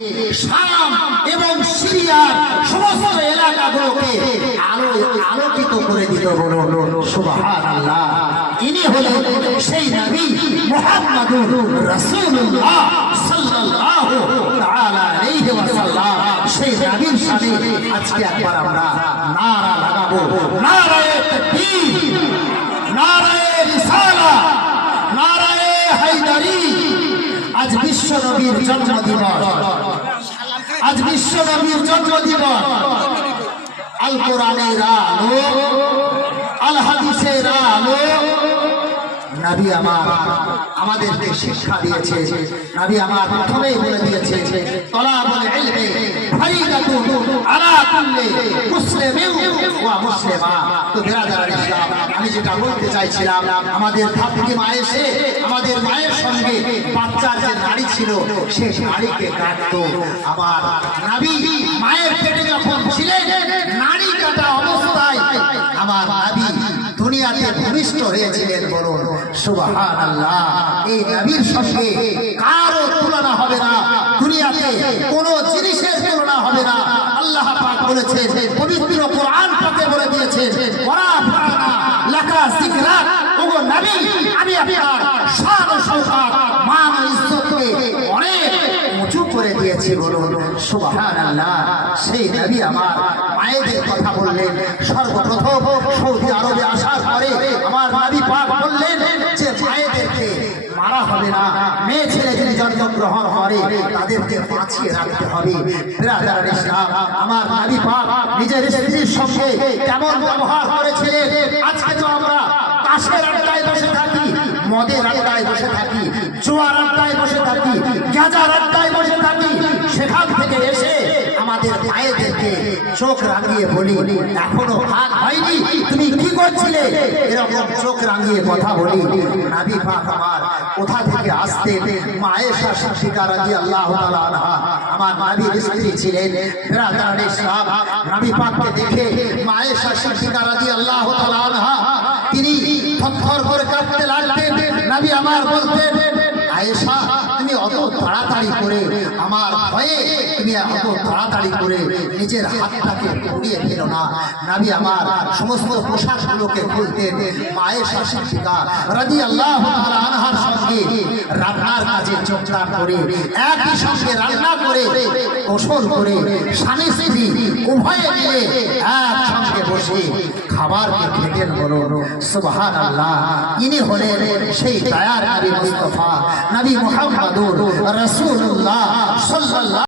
শাম এবং সিরিয়ার সমস্ত এলাকাগুলোকে আলোকিত করে দিল। বলুন সুবহানাল্লাহ। ইনি হলেন সেই নবী মুহাম্মদুর রাসূলুল্লাহ সাল্লাল্লাহু তাআলা আলাইহি ওয়াসাল্লাম। সেই নবীর সাথে আজকে একবার আমরা নারা লাগাবো, নারায়ে তাকবীর, নারায়ে রিসালাত, নারায়ে হায়দারি। আজ বিশ্ব নবীর জন্মদিবস, আজ বিশ্ব নবীর জন্মদিবস। আল কোরআনের আলো, আল হাদিসের আলো। নবী আমার আমাদেরকে শিক্ষা দিয়েছে। নবী আমার প্রথমেই বলে দিয়েছে তলাবুল ইলমি ফরিদাতুন আলা কুল্লি মুসলিমিন ওয়া মুসলিমা। তো বিরাদার ইসলাম, আমি যেটা বলতে চাইছিলাম, আমাদের ধাত্রী মা এসে আমাদের মায়ের সঙ্গে বাচ্চার যে নাড়ি ছিল সেই নাড়িকে কাটতো। আমার নবী মায়ের পেটে যখন ছিলেন নাড়ি কাটা অবস্থায় আমার নবী দুনিয়াতে ভূমিষ্ঠ হয়েছিলেন। বলুন সুবহানাল্লাহ। এই নবীর সঙ্গে কারো তুলনা হবে না, দুনিয়াতে কোনো জিনিসের তুলনা হবে না। আল্লাহ পাক বলেছেন, পবিত্র কোরআন পাকে বলে দিয়েছেন, ওয়া রাফা'না লাকা যিকরাক। ওগো নবী, আমি আপনার শান ও শওকত, মান ও ইজ্জতকে অনেক উঁচু করে দিয়েছি। বলুন সুবহানাল্লাহ। সেই নবী আমার মায়েদের কথা বললেন। সর্বপ্রথম সৌদি আরবে আসার পরে আমার নবী পাক বললেন যে মায়েদেরকে মারা হবে না, মেয়ে ছেলে যদি জন্মগ্রহণ করে তাদেরকে বাঁচিয়ে রাখতে হবে। বিরাদার ইসলাম, আমার নবী পাক নিজের স্ত্রীর সঙ্গে কেমন ব্যবহার করেছিলেন। আজকে তো আমরা তাসের আড্ডায় বসে থাকি, মদের আড্ডায় বসে থাকি, জুয়ার আড্ডায় বসে থাকি, গাঁজার আড্ডায় বসে থাকি। সেখান থেকে এসে আমাদের মায়েদেরকে চোখ রাঙিয়ে বলি, এখনো ভাগ হয়নি, তুমি কি করছিলে, এরকম চোখ রাঙিয়ে কথা বলি। নবী পাক আমার কোথা থেকে আসতেন? মা আয়েশা সিদ্দিকা রাদিয়াল্লাহু তাআলা আনহা আমার নবীর স্ত্রী ছিলেন। বিরাদার ইসলাম, নবী পাককে দেখে মা আয়েশা সিদ্দিকা রাদিয়াল্লাহু তাআলা আনহা তিনি থরথর করে কাঁপতে লাগলেন। নবী আমার বলতেন, আয়েশা তুমি অত তাড়াতাড়ি করে আমার ভয়ে তুমি অত তাড়াতাড়ি করে নিজের হাতটাকে পুড়িয়ে ফেলো না। নবী আমার সমস্ত পোশাকগুলোকে খুলতেন। আয়েশা সিদ্দিকা রাদিয়াল্লাহু তাআলা আনহার সঙ্গে রান্নার কাজে যোগদান করে, একই সঙ্গে রান্না করে, গোসল করে, স্বামী স্ত্রী উভয়ে মিলে একসঙ্গে বসে খাবারকে খেতেন। বলুন সুবহানাল্লাহ। ইনি হলেন সেই দয়ার নবী মুস্তাফা, নবী মুহাম্মদুর রাসূলুল্লাহ সাল্লাল্লাহু